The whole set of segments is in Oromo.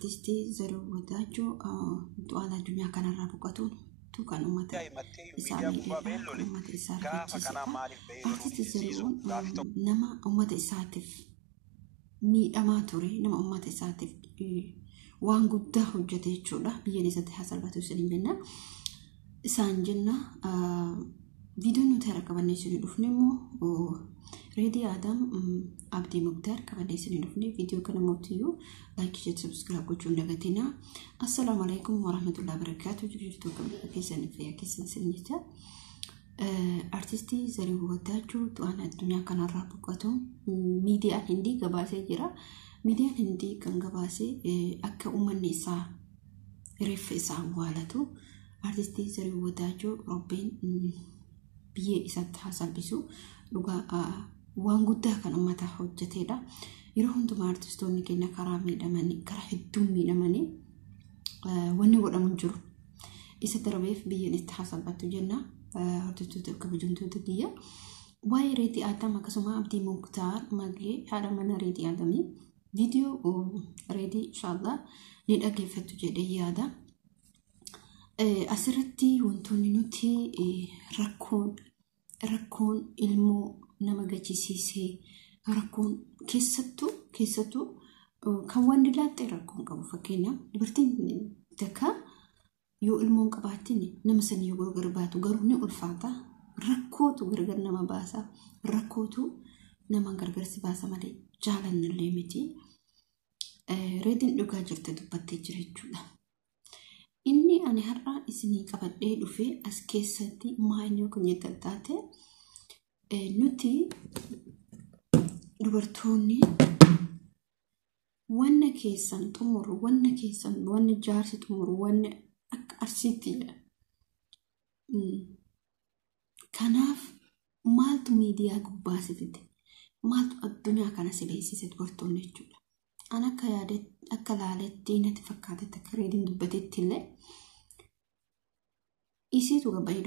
artistii Zaruu Wadaajoo du'aan addunyaa kanarraa boqotuun tuqan uummata isaa miidheedha. Uummata isaa rifachiisedha. Artistii Zaruun nama uummata isaatiif miidhamaa ture, nama uummata isaatiif waan guddaa hojjete jechuudha. Biyya keessatti haa salphatu isin jenna. Isaan jenna viidiyoon nuti har'a qabannee isin dhufne immoo Reedii Adam Abdii Muktaar qabannee isin dhufne. Viidiyoo kana mootiyyuu like share subscribe gochuun dagatina. Assalamu alaikum warahmatullahi wabarakatuh. Jirtu keessan fayyaa keessan sinnicha. Artistii Zaruu Wadaajoo du'aan addunyaa kanarraa boqotuun miidiyaan Hindii gabaasee jira. Miidiyaan Hindii kan gabaasee akka uummanni isaa reeffa isaa awwaalatu artistii Zaruu Wadaajoo Rabbiin biyya isaatti haa salphisu. Dhugaa waan guddaa kan uummata hojjetedha. Yeroo hundumaa artistoonni keenya karaa miidhamanii karaa hedduun miidhamanii wanni godhamu jiru. Isa darbeef biyya itti haa salphatu jenna. Artistoota kabajamtoota biyya waa'ee Reedii Adam akkasuma Abdii Muktaar magee haadha mana Reedii Adamii viidiyoo Reedii inshallah ni dhaggeeffattu jedhee yaada. Asirratti wantoonni nuti rakkoon ilmoo nama gachisiisee rakkoon keessattuu kan wanni laattee rakkoon qabu fakkeenyaaf dubartiin takka yoo ilmoon qabaatiin nama sanii yoo gargar baatu garuu ni ulfaata. Rakkootu gargar nama baasa. Rakkootu nama gargar si baasa malee jaalannallee miti. Reediin dhugaa jirte dubbattee jira jechuudha. Inni ani har'a isinii qabadhee dhufee as keessatti maayinoo kun taate nuti dubartoonni wanna keessan xumuru wanna jaarsi xumuru wanna akka arsiitti kanaaf maaltu miidiyaa gubbaasitite maaltu addunyaa kana si beeksise dubartoonni jechuudha. An akka laaletti natti fakkaate akka Reediin dubbatetti illee isiitu gabbayee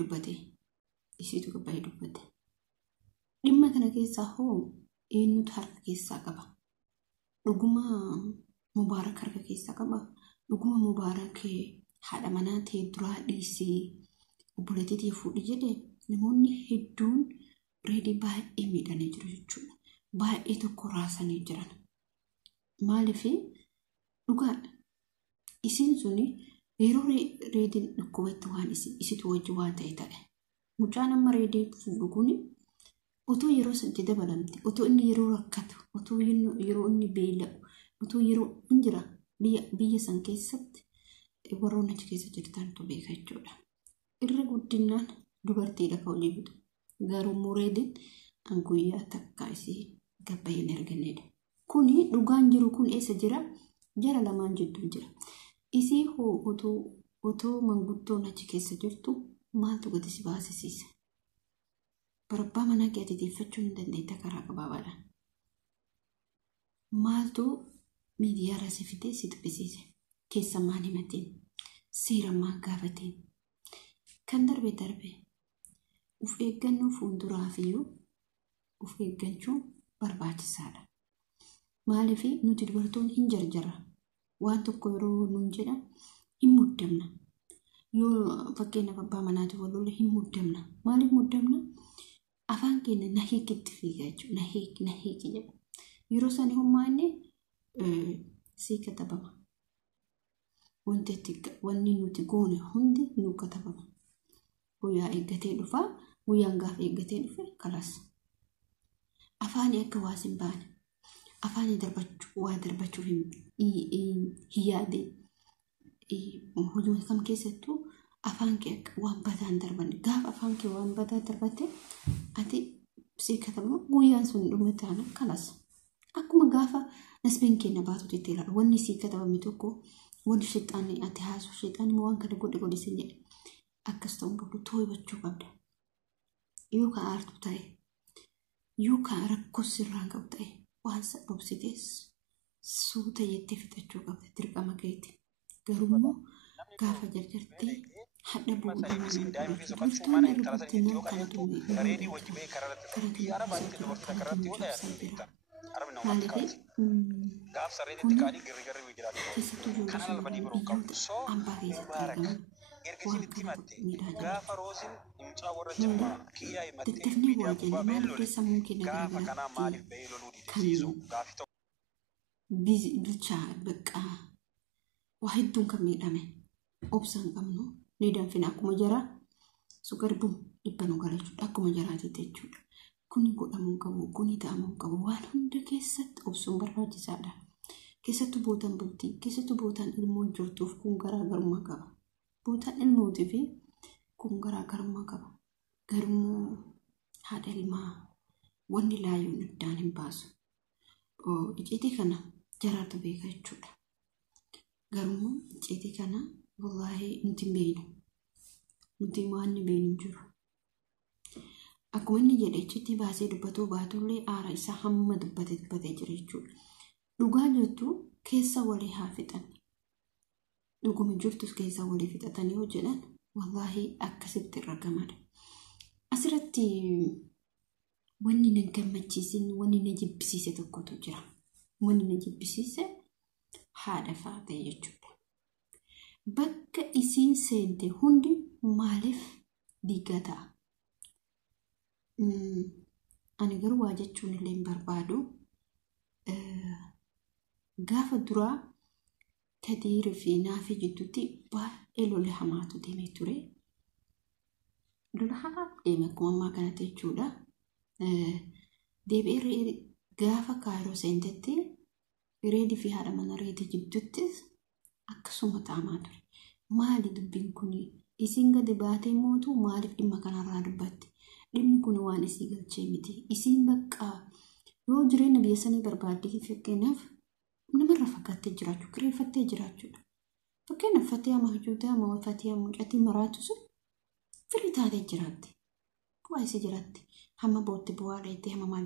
dubbate. Dhimma kana keessaa hoo eenyutu harka keessaa qaba? Dhuguma Mubaarak harka keessaa qaba. Dhuguma Mubaarak haadha manaa ta'e duraa dhiisee obboleettii fuudhi jedhee namoonni hedduun Reedii baay'ee miidhanii jiru jechuudha. Baay'ee tokko raasanii jiran. Maaliif dhugaadha. Isiin suni yeroo Reediin dhukkubatti waan isitu wajji waan ta'e. Mucaan amma Reedii fuudhu kuni otoo yeroo sanatti dabalamte, otoo inni yeroo rakkatu, otoo yeroo inni beela'u, otoo yeroo injira biyya san keessatti warroonni achi keessa jirtantu beeka jechuudha. Irra guddinaan dubartii lafa hojii fidu. Garuu Reediin guyyaa takka isii gabbayeen erganneedha. Kuni dhugaan jiru kun eessa jira? Jara lamaan jidduu jira. Isii hoo otoo manguddoon achi keessa jirtu maaltu gadi si baasisiisa? Barabbaa manaa kee atiitieffachuu hin dandeetta karaa gabaabaadhaan. Maaltu miidiyaa irra si fidee si dubbisiise? Keessa maan himatiin? Seera maan gaafatiin? Kan darbe uf eeggannoo fuulduraafiyyuu uf eeggachuun barbaachisaadha. Maaliif nuti dubartoonni hin jarjara. Waan tokko yeroo nuun jedha hin muddamna. Yoo fakkeenyaaf abbaa manaatiif wal lolle hin muddamna. Maaliif muddamna? Afaan keenya nahiikitti fiigaa jechuudha. Nahiiki jedha. Yeroo sanii hummaa inni sii katabama. Wanni nuti goone hundi nu katabama. Guyyaa eeggatee dhufaa. Guyyaan gaafa eeggatee dhufe kalaas. Afaanii akka waas hin baane. Afaanii waa darbachuuf hin yaade. Hojii kam keessattuu afaan kee akka waan bataan darbanne. Gaafa afaan kee waan bataa darbatte ati sii katabamu guyyaan sun dhume taana kalaas. Akkuma gaafa nasbeen keenya baatutti itti ilaala. Wanni sii katabame tokko wanni sheexaanii ati haasu sheexaanii waan kana godhe sin jedhe. Akkas ta'uun qabdu too'ibachuu qabda. Yoo kan aartu ta'e yoo kan rakkoo sirraan qabu ta'e waan sababsitees suuta jettee fixachuu qabda dirqama keetti. Garuu immoo gaafa jarjartee hadda bu'uudhaan dubartoonni arguttinaan kanatu maaliif Kun keessattuu ijoollee shamarran biyyoota hambaa keessatti argaman waan kanatu miidhaa jira. Daddafnee bu'aa jenne maaliif sammuun keenya gara biraatti kan bilchaa baqqaa waa hedduun kan miidhame obsaan qabnu ni danfina akkuma jara sugarbuun dhibba nu galachuudha akkuma jaraatiitti jechuudha. Kuni godhamuu qabu, kuni ta'amuu qabu waan hunda keessatti obsuun barbaachisaadha. Keessattuu bootaan bultii, keessattuu bootaan ilmoo jirtuuf kun garaagarummaa qaba. Bootaan ilmootii fi kun garaagarummaa qaba. Garuu haadha ilmaa wanni laayuun addaan hin baasu. Icciitii kana jaraatu beeka jechuudha. Garuu icciitii kana wallaahi nuti hin beeknu. Nuti waan hin beeknu jiru. Akkuma inni jedhe icciitii baasee dubbatuu baatullee aara isaa hamma dubbatee jira jechuudha. Dhugaa jirtu keessa walii haa fixan. Dhuguma jirtus keessa walii fixatanii yoo jedhan wallaahi akkasitti irra gamada. Asirratti wanni na gammachiisin, wanni na jibbisiise tokkotu jira. Wanni na jibbisiise haadha faatee jechuudha. Bakka isiin seente hundi maaliif diigaa ta'a? Ani garuu waa jechuun illee hin barbaadu. Gaafa duraa tadiirii fi naafii jidduutti baay'ee lola hamaatu deemee ture. Lola hamaa deeme akkuma ammaa kanatti jechuudha. Deebi'ee gaafa kaayiroo seentetti reedii fi haadha mana reedii jidduuttis akkasuma ta'amaa ture. Maali dubbiin kun isiin gadi baatee mootu maaliif dhimma kanarraa dubbatti? Dhimmi kun waan isii galchee miti. Isiin bakka yoo jireenya biyya sanii barbaaddee fakkeenyaaf namarra fakkaattee jiraachuu, kireeffattee jiraachuudha. Fakkeenyaaf Fatiyaa Mahjuudaa moo Fatiyaa Mucatii maraatu sun firii taatee jiraatti. Bu'aa isii jiraatti. Hamma bootti bu'aa dheettee hamma maal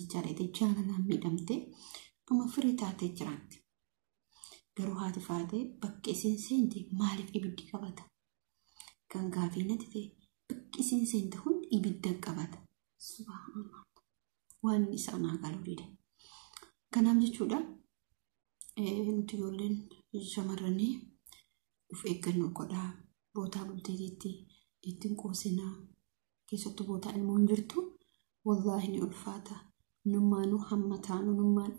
jechaa dheettee jaalalaan miidhamtee hamma firii taatee jiraatti. Garuu haati faatee bakka isiin seente maaliif ibiddi qabata? Kan gaafii natti ta'e bakki isiin seente hundi ibidda qabata. Subhaanallah. Waan isaa naa galuu dide. Kanaaf jechuudha nuti ijoolleen shamarranii of eeggannoo godhaa bootaa bulteetitti ittiin qoosinaa keessattuu bootaa ilmoon jirtu wallaahi ni ulfaata. Nummaanuu hamma taanu nummaan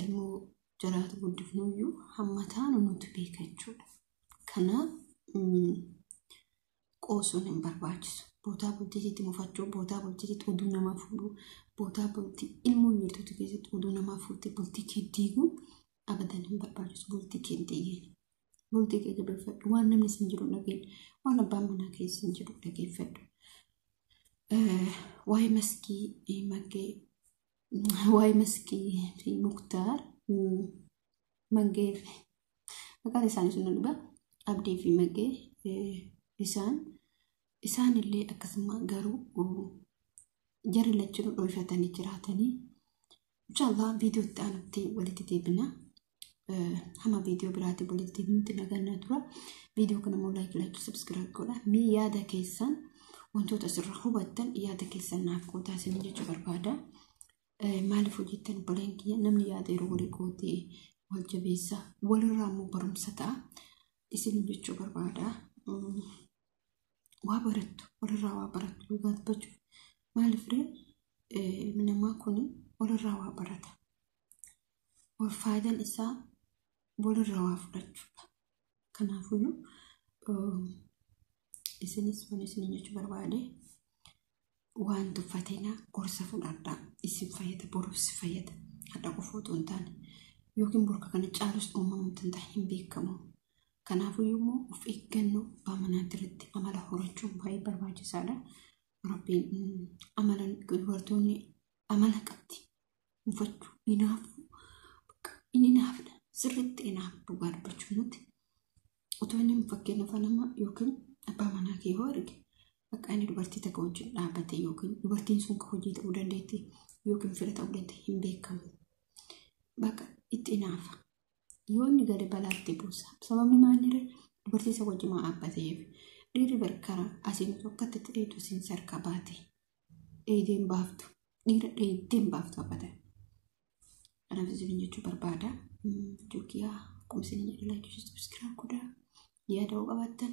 ilmoo jaraatu guddifnuyyuu hamma taanu nuti beeka jechuudha. Kanaaf qoosuun hin barbaachisu. Bootaa bultiisitti mufachuu, bootaa bultiisitti oduu namaa fuudhuu, bootaa bultii ilmoon jirtuutti keessatti oduu namaa fuudhee bultii kee diiguun abadan hin barbaachisu. Bultii kee diigeen. Bultii kee jabeeffadhu. Waan namni siin jiru dhageenya. Waan abbaan manaa kee siin jiru dhageeffadhu. Waa'ee maskii fi muktaar maggee fi maqaan isaanii sun dhuba abdii fi maggee isaan illee akkasuma garuu jarri lachuu dho'ifatanii jiraatanii inshallah viidiyoo itti aanutti walitti deebina. Hamma viidiyoo biraatti walitti deebinutti nagaan tura. Viidiyoo kana immoo like subscribe godhaa. Mee yaada keessan wantoota asirraa hubattan yaada keessan naaf qoodaa isin jechuu barbaada. Maaliif hojjettan baleen kiyya namni yaada yeroo walii qootee wal jabeessa walirraa immoo barumsa ta'a isin jechuu barbaada. Waa barattu walirraa waa barattu dhugaa dubbachuuf maaliif namaa kun walirraa waa barata. Wal faayidaan isaa walirraa waa fudhachuudha. Kanaafuu isinis waan isin jechuu barbaade waan tuffateena gorsa fudhadhaa isin fayyada boruuf si fayyada. Hadda qofa otoo hin taane yookiin borka kana caalus uumamuu hin beekamu. Kanaafuu immoo of eeggannoo baamanaatti irratti amala horachuun baay'ee barbaachisaadha. Rabbiin dubartoonni amala qabdi. Mufachuu inaafudha. Sirriitti inaaf dhugaa dubbachuu nuti. Otoo inni fakkeenyaaf nama yookiin abbaa manaa kee yoo arge bakka inni dubartii takka wajjin dhaabbate yookiin dubartiin sun kan hojii ta'uu dandeetti yookiin fira ta'uu dandeetti hin beekamu. Bakka itti inaafa. Yoo inni gadi balaatti buusa. Sababni maalirra dubartii isa wajjin dhaabbateef dhiirri barkara asiin tokkotti dheetu asiin sarka baate dheedeen baaftu dhiira dheedeen baaftu abbata. kanaaf isin jechuu barbaada jookiyaa akkuma isin jedhu like subscribe godhaa yaada qabaattan